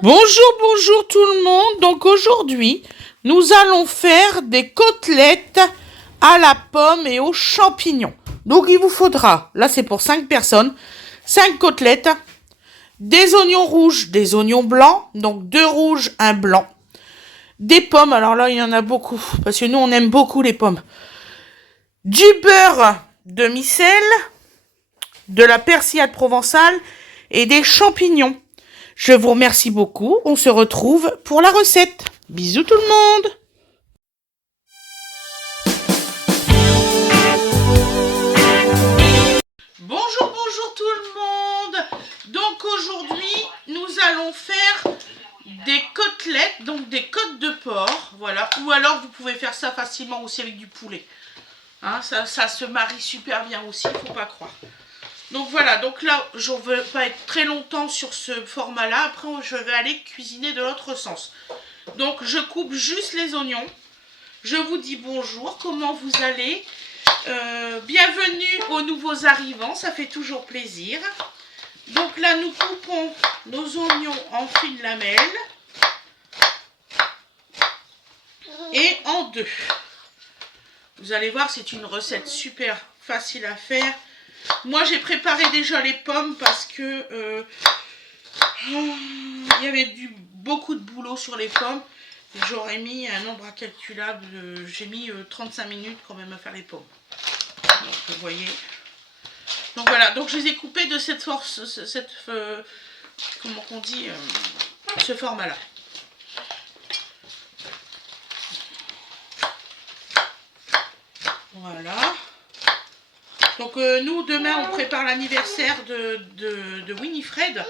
Bonjour, bonjour tout le monde. Donc aujourd'hui, nous allons faire des côtelettes à la pomme et aux champignons. Donc il vous faudra, là c'est pour 5 personnes, 5 côtelettes, des oignons rouges, des oignons blancs, donc 2 rouges, 1 blanc, des pommes, alors là il y en a beaucoup, parce que nous on aime beaucoup les pommes, du beurre demi-sel, de la persillade provençale et des champignons. Je vous remercie beaucoup. On se retrouve pour la recette. Bisous tout le monde. Bonjour, bonjour tout le monde. Donc aujourd'hui, nous allons faire des côtelettes, donc des côtes de porc. Voilà. Ou alors vous pouvez faire ça facilement aussi avec du poulet. Hein, ça se marie super bien aussi, il ne faut pas croire. Donc voilà, donc là, je ne veux pas être très longtemps sur ce format-là. Après, je vais aller cuisiner de l'autre sens. Donc, je coupe juste les oignons. Je vous dis bonjour, comment vous allez? Bienvenue aux nouveaux arrivants, ça fait toujours plaisir. Donc là, nous coupons nos oignons en fines lamelles. Et en deux. Vous allez voir, c'est une recette super facile à faire. Moi, j'ai préparé déjà les pommes parce que il y avait beaucoup de boulot sur les pommes. J'aurais mis un nombre incalculable. J'ai mis 35 minutes quand même à faire les pommes. Donc, vous voyez. Donc voilà. Donc je les ai coupées de cette force, comment on dit, ce format-là. Voilà. Donc nous, demain, on prépare l'anniversaire de Winifred.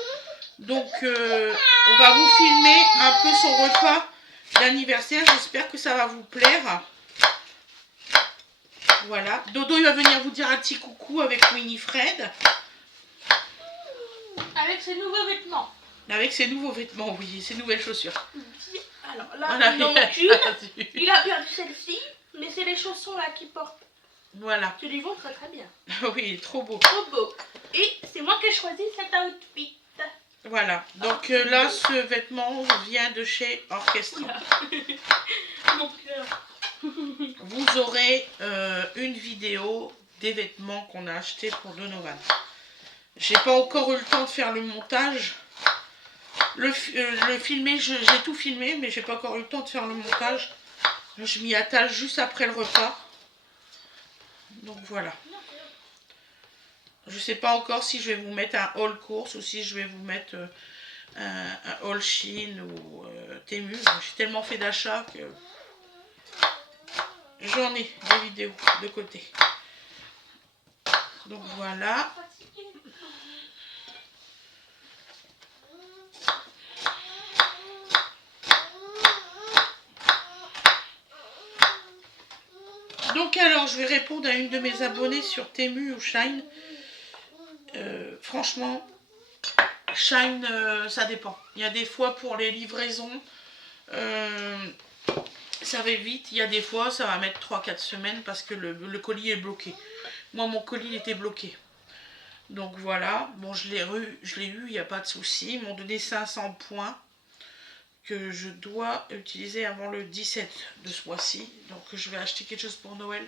Donc on va vous filmer un peu son repas d'anniversaire. J'espère que ça va vous plaire. Voilà. Dodo, il va venir vous dire un petit coucou avec Winifred. Avec ses nouveaux vêtements. Avec ses nouveaux vêtements, oui, ses nouvelles chaussures. Alors là, Voilà. il en manque une. Il a perdu celle-ci, mais c'est les chaussons là qu'il porte. Voilà. Tu lui vends très très bien. Oui, trop beau. Trop beau. Et c'est moi qui ai choisi cet outfit. Voilà. Donc là, ce vêtement vient de chez Orchestra. Mon cœur. Vous aurez une vidéo des vêtements qu'on a achetés pour Donovan. J'ai pas encore eu le temps de faire le montage. Le filmer, j'ai tout filmé, mais j'ai pas encore eu le temps de faire le montage. Je m'y attache juste après le repas. Donc voilà. Je sais pas encore si je vais vous mettre un haul course ou si je vais vous mettre un haul Shein ou Temu. J'ai tellement fait d'achats que j'en ai des vidéos de côté. Donc voilà. Donc alors, je vais répondre à une de mes abonnées sur Temu ou Shein. Franchement, Shein, ça dépend. Il y a des fois pour les livraisons, ça va vite. Il y a des fois, ça va mettre 3-4 semaines parce que le colis est bloqué. Moi, mon colis était bloqué. Donc voilà. Bon, je l'ai eu, il n'y a pas de souci. Ils m'ont donné 500 points que je dois utiliser avant le 17 de ce mois-ci. Donc je vais acheter quelque chose pour Noël.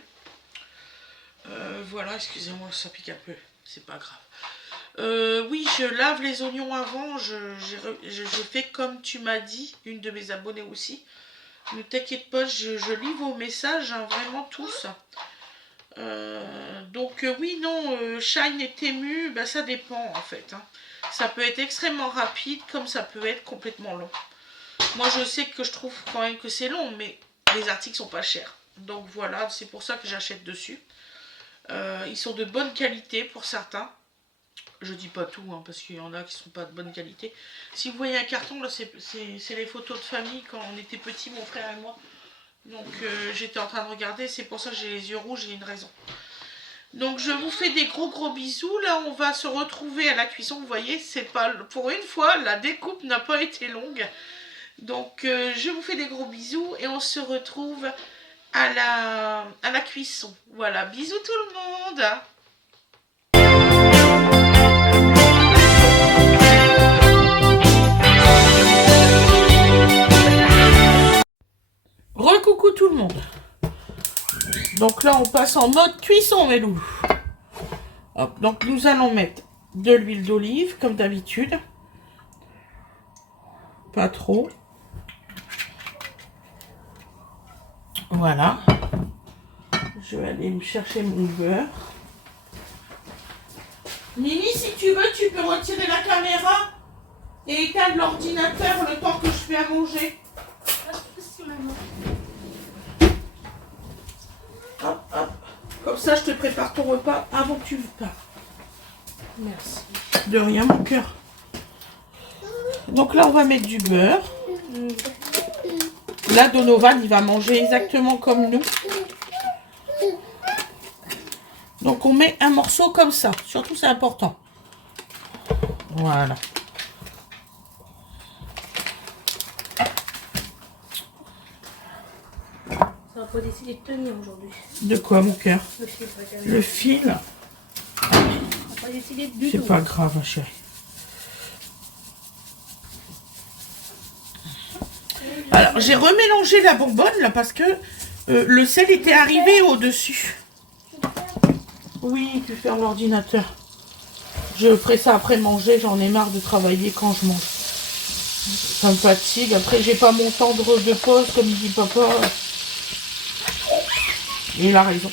Voilà, excusez-moi, ça pique un peu. C'est pas grave. Oui, je lave les oignons avant. Je fais comme tu m'as dit, une de mes abonnées aussi. Ne t'inquiète pas, je lis vos messages, hein, vraiment tous. Donc oui, non, Shein et Temu, bah, ça dépend en fait. Hein. Ça peut être extrêmement rapide, comme ça peut être complètement long. Moi, je sais que je trouve quand même que c'est long, mais les articles sont pas chers. Donc voilà, c'est pour ça que j'achète dessus. Ils sont de bonne qualité pour certains. Je dis pas tout, hein, parce qu'il y en a qui sont pas de bonne qualité. Si vous voyez un carton, là, c'est les photos de famille quand on était petits, mon frère et moi. Donc j'étais en train de regarder, c'est pour ça que j'ai les yeux rouges, j'ai une raison. Donc je vous fais des gros bisous. Là, on va se retrouver à la cuisson. Vous voyez, c'est pas pour une fois, la découpe n'a pas été longue. Donc je vous fais des gros bisous et on se retrouve à la cuisson. Voilà, bisous tout le monde. coucou tout le monde. Donc là, on passe en mode cuisson, mes loulous. Hop, donc nous allons mettre de l'huile d'olive, comme d'habitude. Pas trop. Voilà. Je vais aller me chercher mon beurre. Mimi, si tu veux, tu peux retirer la caméra et éteindre l'ordinateur le temps que je fais à manger. Hop, hop. Comme ça, je te prépare ton repas avant que tu pars. Merci. De rien, mon cœur. Donc là, on va mettre du beurre. Là, Donovan, il va manger exactement comme nous. Donc, on met un morceau comme ça. Surtout, c'est important. Voilà. Ça va pas décider de tenir aujourd'hui. De quoi, mon cœur? Le fil, Le fil? on va pas décider du tout. C'est pas grave, ma chérie. Alors, j'ai remélangé la bonbonne, là, parce que le sel était arrivé au-dessus. Oui, tu fermes l'ordinateur. Je ferai ça après manger, j'en ai marre de travailler quand je mange. Ça me fatigue. Après, j'ai pas mon temps de pause, comme il dit papa. Et il a raison.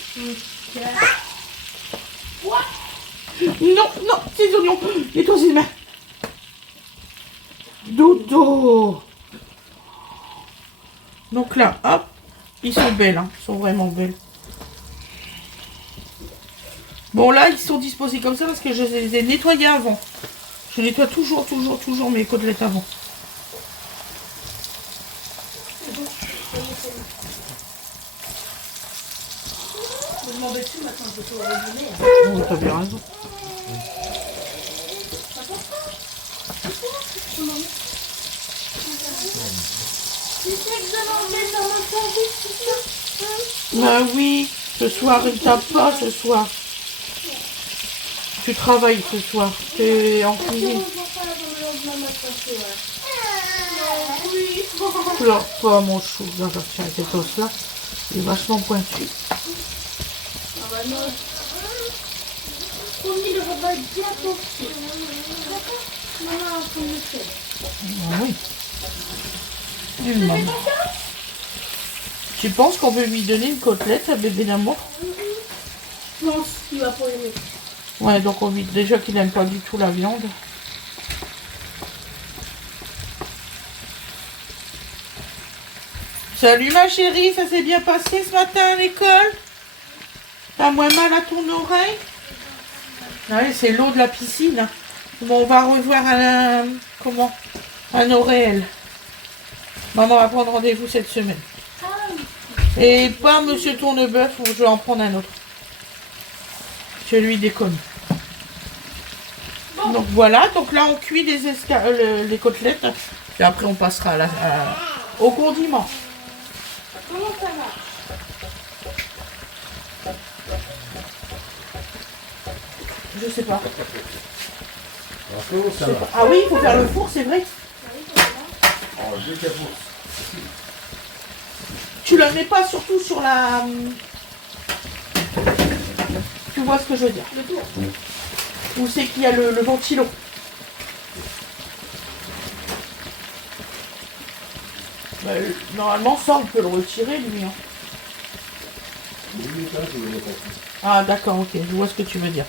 Non, non, ces oignons. Nettoie les mains. Dodo. Donc là, hop. Ils sont belles, hein. Ils sont vraiment belles. Bon, là, ils sont disposés comme ça parce que je les ai nettoyés avant. Je nettoie toujours mes côtelettes avant. Je m'en vais dessus maintenant, je peux résumer. Oh, t'as bien raison. Tu sais que je m'en vais dans mon service, Bah oui, ce soir, il tape pas ce soir. Tu travailles ce soir, t'es en cuisine. Pleure pas, mon chou. Là, je retiens cet os-là. Il est vachement pointu. Ah bah non. Promis, le repas est bien pensé. D'accord? Maman, on le fait. Ah oui. Une maman. Tu penses qu'on veut lui donner une côtelette à bébé d'amour? Je pense qu'il va pas aimer. Ouais, donc on lui dit déjà qu'il n'aime pas du tout la viande. Salut ma chérie, ça s'est bien passé ce matin à l'école? T'as moins mal à ton oreille? Ouais, c'est l'eau de la piscine. Bon, on va revoir un Auréel. Maman va prendre rendez-vous cette semaine. Et pas Monsieur Tournebœuf, je vais en prendre un autre. Celui des commis. Donc voilà, donc là on cuit les côtelettes. Et après on passera au condiment. Comment ça marche? Je sais pas. Ça va. Ah oui, il faut faire le four, c'est vrai. Oh, j'ai qu'à pour. Tu le mets pas surtout sur la... Tu vois ce que je veux dire? Le tour. Où c'est qu'il y a le ventilo? Bah, normalement ça on peut le retirer lui. Hein. Ah d'accord, ok, je vois ce que tu veux dire.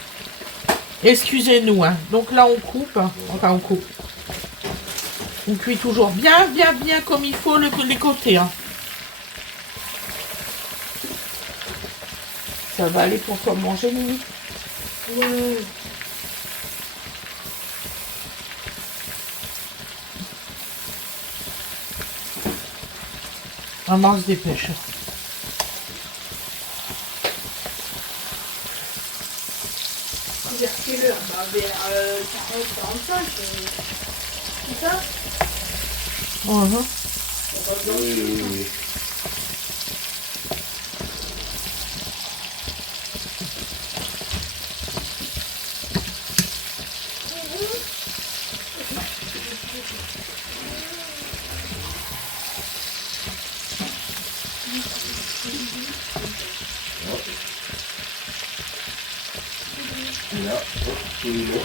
Excusez-nous, hein. Donc là on coupe, enfin on coupe. On cuit toujours bien comme il faut les côtés. Hein. Ça va aller pour toi manger, Mimi? Ouais. Maman se dépêche. Vers quelle heure? Bah vers 40, 45. C'est ça? Mhm. Oui. Et là, hop, absolument.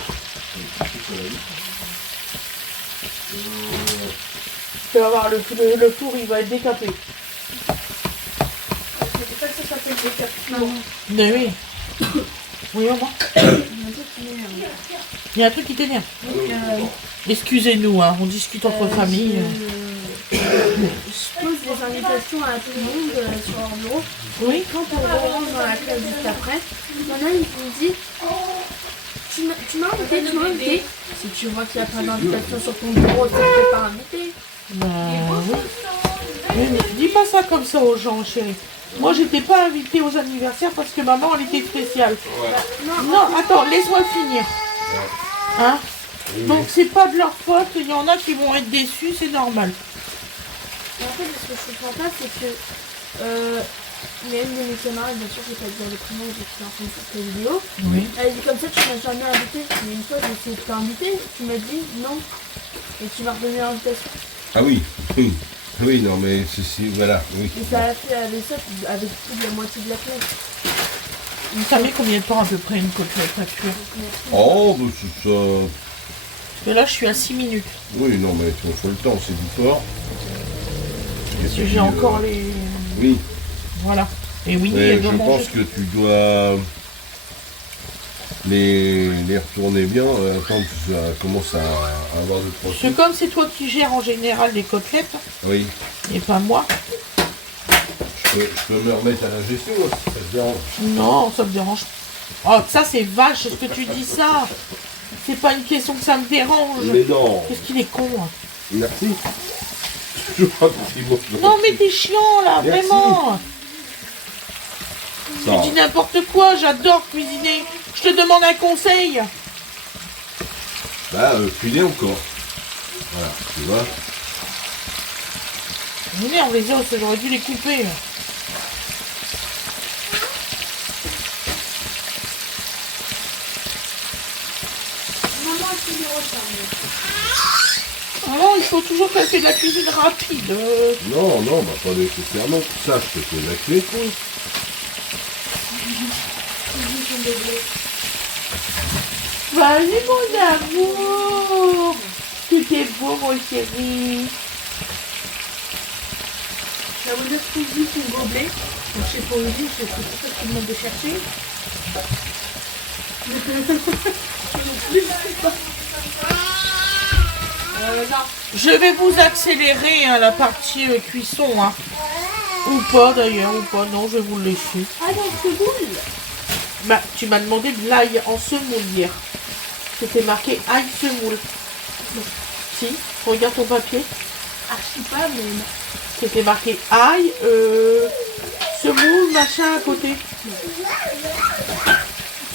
Tu vas voir, le four il va être décapé. C'est pas que ça s'appelle des capes. Mais oui. Oui, maman. Il y a un truc qui t'énerve. Excusez-nous, hein, on discute entre familles. Je pose des invitations à tout le monde sur leur bureau. Oui. Quand on rentre dans la classe juste après, il y en a une qui me dit tu m'as invité. Si tu vois qu'il n'y a pas d'invitation sur ton bureau, tu ne peux pas inviter. Bah oui. Mais dis pas ça comme ça aux gens, chérie. Moi, j'étais pas invitée aux anniversaires parce que maman, elle était spéciale. Non, attends, laisse-moi finir. Hein? Donc, c'est pas de leur faute. Il y en a qui vont être déçus, c'est normal. Et en fait, ce que je comprends pas, c'est que il y a une de mes camarades, bien sûr, je vais pas dire le prénom, j'ai en train de faire cette vidéo. Oui. Elle dit comme ça, tu m'as jamais invité. Mais une fois, j'ai essayé de t'inviter, tu m'as dit non. Et tu m'as redonné l'invitation. Ah oui, oui. Oui, non, mais c'est voilà, oui. Et ça a fait avec ça, avec plus de la moitié de la classe. Vous savez combien de temps à peu près une côtelette à cuire? Oh, bah c'est ça. Parce que là, je suis à 6 minutes. Oui, non, mais il faut le temps, c'est du porc. Et Parce que puis, j'ai encore les... Oui, Voilà. Et oui, mais elle je doit pense manger. que tu dois les retourner bien quand ça commence à avoir de Parce que profit. comme c'est toi qui gères en général les côtelettes, Oui, et pas moi, je peux me remettre à la gestion, si ça te dérange. non, ça me dérange. Oh, ça c'est vache, est-ce que tu dis ça? C'est pas une question que ça me dérange. Mais non, Qu'est-ce qu'il est con, hein. merci. Toujours un petit mot de Non mais t'es chiant là, Merci. vraiment. ça. Tu dis n'importe quoi, j'adore cuisiner. Je te demande un conseil. Bah, filer encore. Voilà, tu vois. Merde, les os, j'aurais dû les couper. Maman, tu les retiens. Alors, il faut toujours qu'elle fait de la cuisine rapide. Non, non, bah pas nécessairement. Ça, je peux t'évacuer. Oui. Vas-y, mon amour. Tout est beau, mon chéri. Je vais vous dire tout vite une gobelet. Donc c'est pour le dire, c'est pour ça que tout le monde de chercher. Non. Je vais vous accélérer hein, la partie cuisson. Hein. Ou pas d'ailleurs, ou pas. Non, je vais vous le laisser. Ah non, c'est boule. Bah, tu m'as demandé de l'ail en semoule hier. C'était marqué ail semoule. Si, regarde ton papier. Archi pas, mais non. C'était marqué ail, semoule, machin à côté.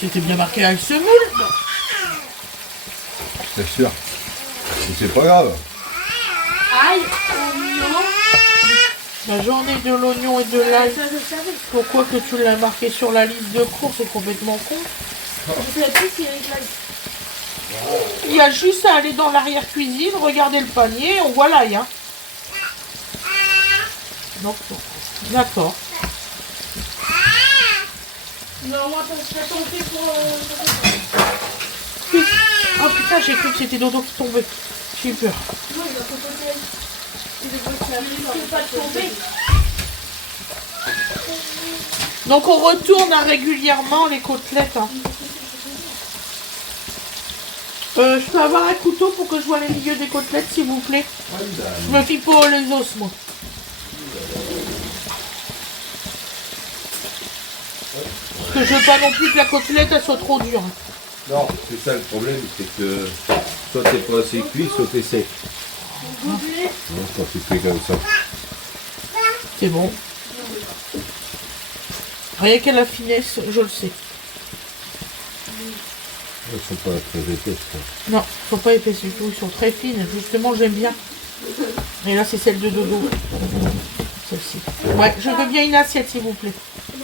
C'était bien marqué ail semoule. Je t'assure. Mais c'est pas grave. Aïe, oignon. La journée de l'oignon et de l'ail. Ça, je savais. Pourquoi que tu l'as marqué sur la liste de cours? C'est complètement con. Je savais plus s'il y avait de l'ail. Il y a juste à aller dans l'arrière-cuisine, regarder le panier, on voit l'ail. Hein. Donc, d'accord. Non, moi, ça tombé pour... Oh putain, j'ai cru que c'était Dodo qui tombait. J'ai eu peur. Non, il va pas tomber. Donc on retourne hein, régulièrement les côtelettes. Hein. Je peux avoir un couteau pour que je vois les milieux des côtelettes, s'il vous plaît. Je me fie pas les os, moi. Parce que je veux pas non plus que la côtelette elle soit trop dure. Non, c'est ça le problème, c'est que soit t'es pas assez cuit, soit t'es sec. Non, quand tu fais comme ça. C'est bon. Rien qu'à la finesse, je le sais. Elles sont pas très épaisses. Quoi. Non, ils sont pas épaisses du tout, ils sont très fines. Justement, j'aime bien. Et là, c'est celle de Dodo. Celle-ci. Ouais, je veux bien une assiette, s'il vous plaît.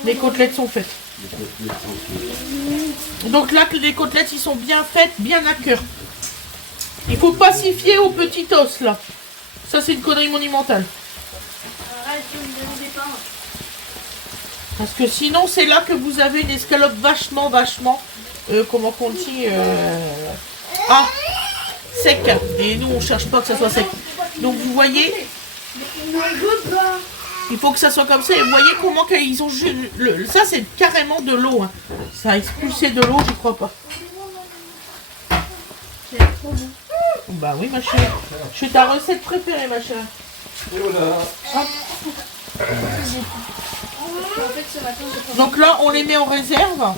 Les côtelettes sont faites. Donc là, les côtelettes, ils sont bien faites, bien à cœur. Il faut pas s'y fier au petit os, là. Ça, c'est une connerie monumentale. Arrête de me donner des pains. Parce que sinon, c'est là que vous avez une escalope vachement comment qu'on dit, sec. Et nous, on cherche pas que ça soit sec. Donc, vous voyez, il faut que ça soit comme ça. Et vous voyez comment qu'ils ont ça, c'est carrément de l'eau. Hein. Ça a expulsé de l'eau, j'y crois pas. Bah oui, ma chérie. Je suis ta recette préférée, ma chérie. Et voilà. Donc là, on les met en réserve.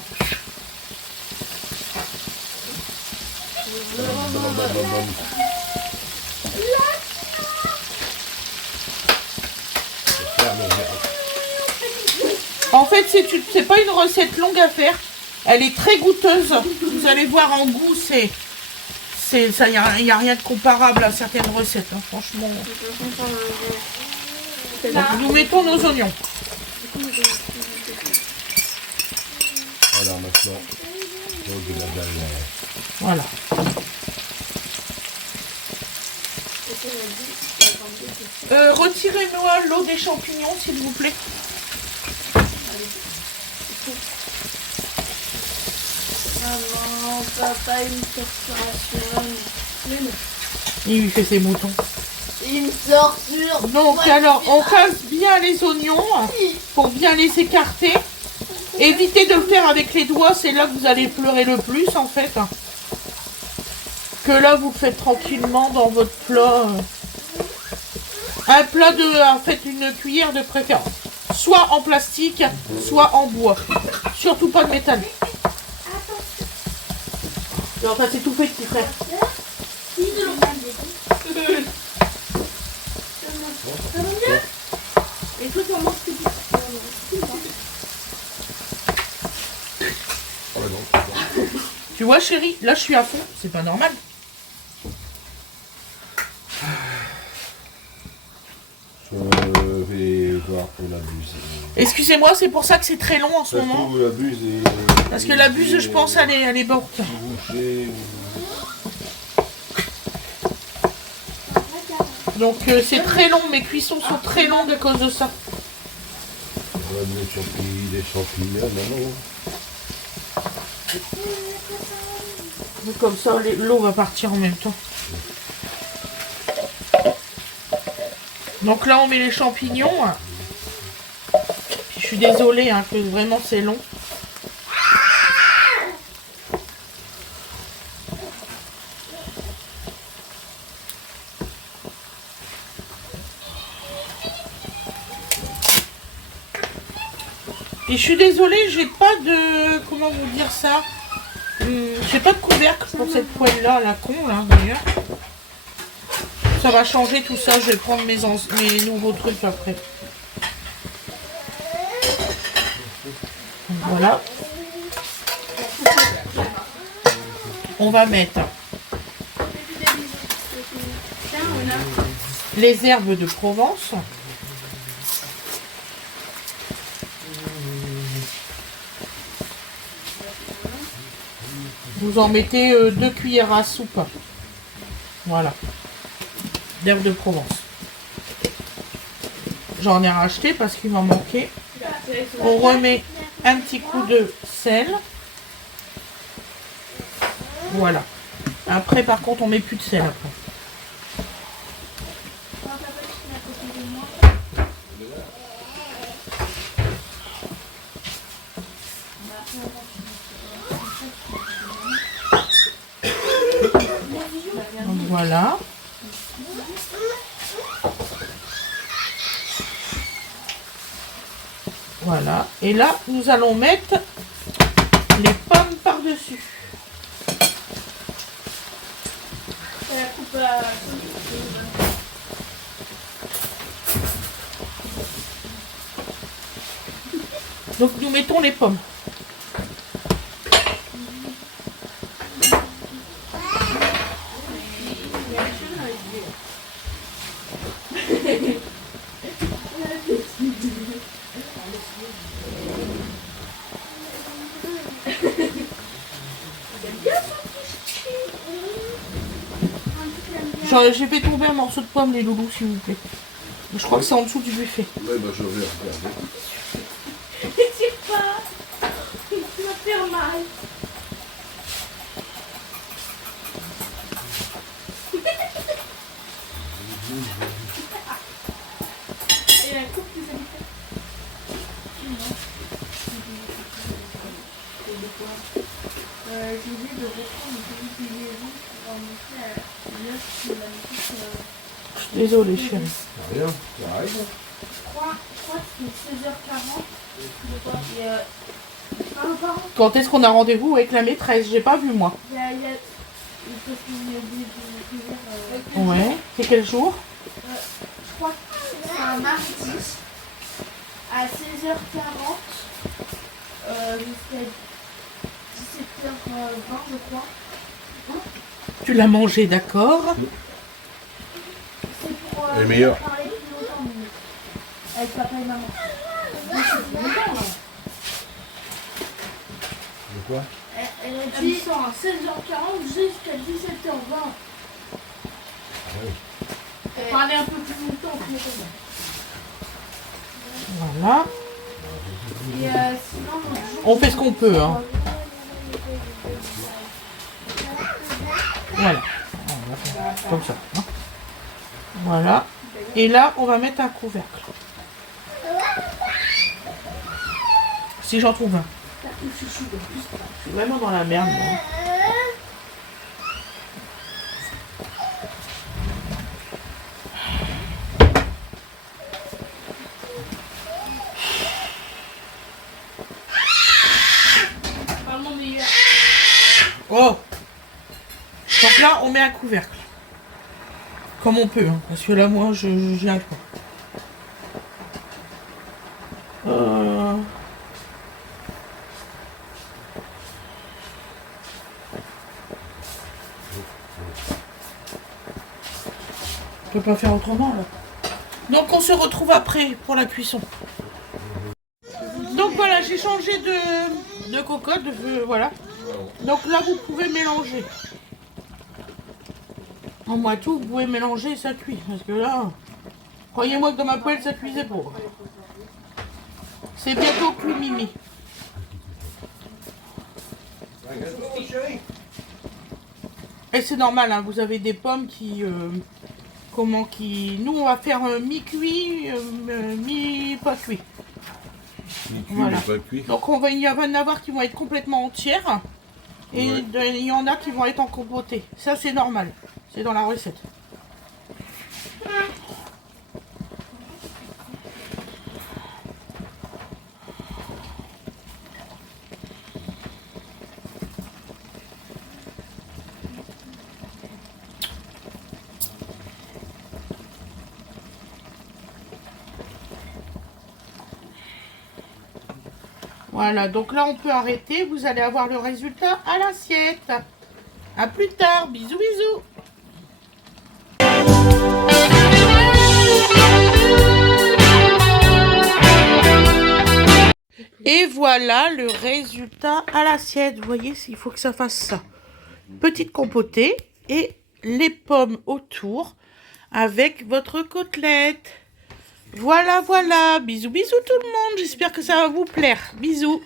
En fait, c'est pas une recette longue à faire. Elle est très goûteuse. Vous allez voir en goût, il n'y a rien de comparable à certaines recettes, hein, franchement. Donc, nous mettons nos oignons. Voilà, maintenant, donc de la dalle. Voilà. Retirez-moi l'eau des champignons, s'il vous plaît. Maman, papa, une torturation. Il lui fait ses moutons. Une torture. Donc alors, on casse bien les oignons pour bien les écarter. Évitez de le faire avec les doigts, c'est là que vous allez pleurer le plus en fait. Que là, vous le faites tranquillement dans votre plat. Un plat en fait, une cuillère de préférence. Soit en plastique, soit en bois. Surtout pas de métal. Non, t'as s'étouffé, petit frère. Et toi, t'en manges Tu vois, chérie, là, je suis à fond. C'est pas normal. Je vais voir pour la buse. Excusez-moi, c'est pour ça que c'est très long en ce moment. La buse Parce que la buse, je pense, elle est morte. Donc c'est très long, mes cuissons sont très longues à cause de ça. On va mettre des champignons, non. Comme ça, l'eau va partir en même temps. Donc là, on met les champignons. Puis, je suis désolée hein, que vraiment c'est long. Et je suis désolée, j'ai pas de... Comment vous dire ça? J'ai pas de couvercle pour cette poêle là, la con là d'ailleurs. Ça va changer tout ça, je vais prendre mes nouveaux trucs après. Voilà. On va mettre les herbes de Provence. Vous en mettez 2 cuillères à soupe. Voilà. D'herbes de Provence. J'en ai racheté parce qu'il m'en manquait. On remet un petit coup de sel. Voilà. Après, par contre, on met plus de sel après. Donc voilà. Voilà. Et là, nous allons mettre les pommes par-dessus. Donc nous mettons les pommes. J'ai fait tomber un morceau de pomme, les loulous, s'il vous plaît. Je crois que c'est en dessous du buffet. Oui, bah je vais regarder. Tu vas faire mal. Je suis désolée, chérie. Rien, ça arrive. Je crois que c'est 16h40. Pardon. Quand est-ce qu'on a rendez-vous avec la maîtresse? J'ai pas vu, moi. Il y a parce qu'on est obligé de dire, Ouais. C'est quel jour? je crois que c'est un mardi à 16h40 jusqu'à 17h20, je crois. Tu l'as mangé, d'accord? C'est pour Elle est meilleure. parler plus longtemps, mais avec papa et maman. De quoi? Elle a dit à 16h40 jusqu'à 17h20. Elle parlait un peu plus longtemps que moi. Voilà. Et sinon, l'autre jour, On fait ce qu'on peut, hein. Voilà. On va faire comme ça. Hein. Voilà. Et là, on va mettre un couvercle. Si j'en trouve un. Je suis vraiment dans la merde, moi. Oh! Donc là, on met un couvercle. Comme on peut, hein, parce que là, moi, j'y arrive pas. On peut pas faire autrement, là. Donc, on se retrouve après pour la cuisson. Donc, voilà, j'ai changé de cocotte, voilà. Donc là, vous pouvez mélanger. En moi tout, vous pouvez mélanger et ça cuit. Parce que là, croyez-moi que dans ma poêle, ça cuisait pas. C'est bientôt cuit, Mimi. Et c'est normal, hein, vous avez des pommes qui... Nous, on va faire mi-cuit, mi-pas cuit. Ni cuit, Voilà. mais pas cuit. Donc il y en avoir qui vont être complètement entières. Et Ouais. il y en a qui vont être en compoté. Ça, c'est normal. C'est dans la recette. Voilà, donc là, on peut arrêter. Vous allez avoir le résultat à l'assiette. À plus tard. Bisous, bisous. Et voilà le résultat à l'assiette. Vous voyez, il faut que ça fasse ça. Petite compotée et les pommes autour avec votre côtelette. Voilà, voilà. Bisous, bisous tout le monde. J'espère que ça va vous plaire. Bisous.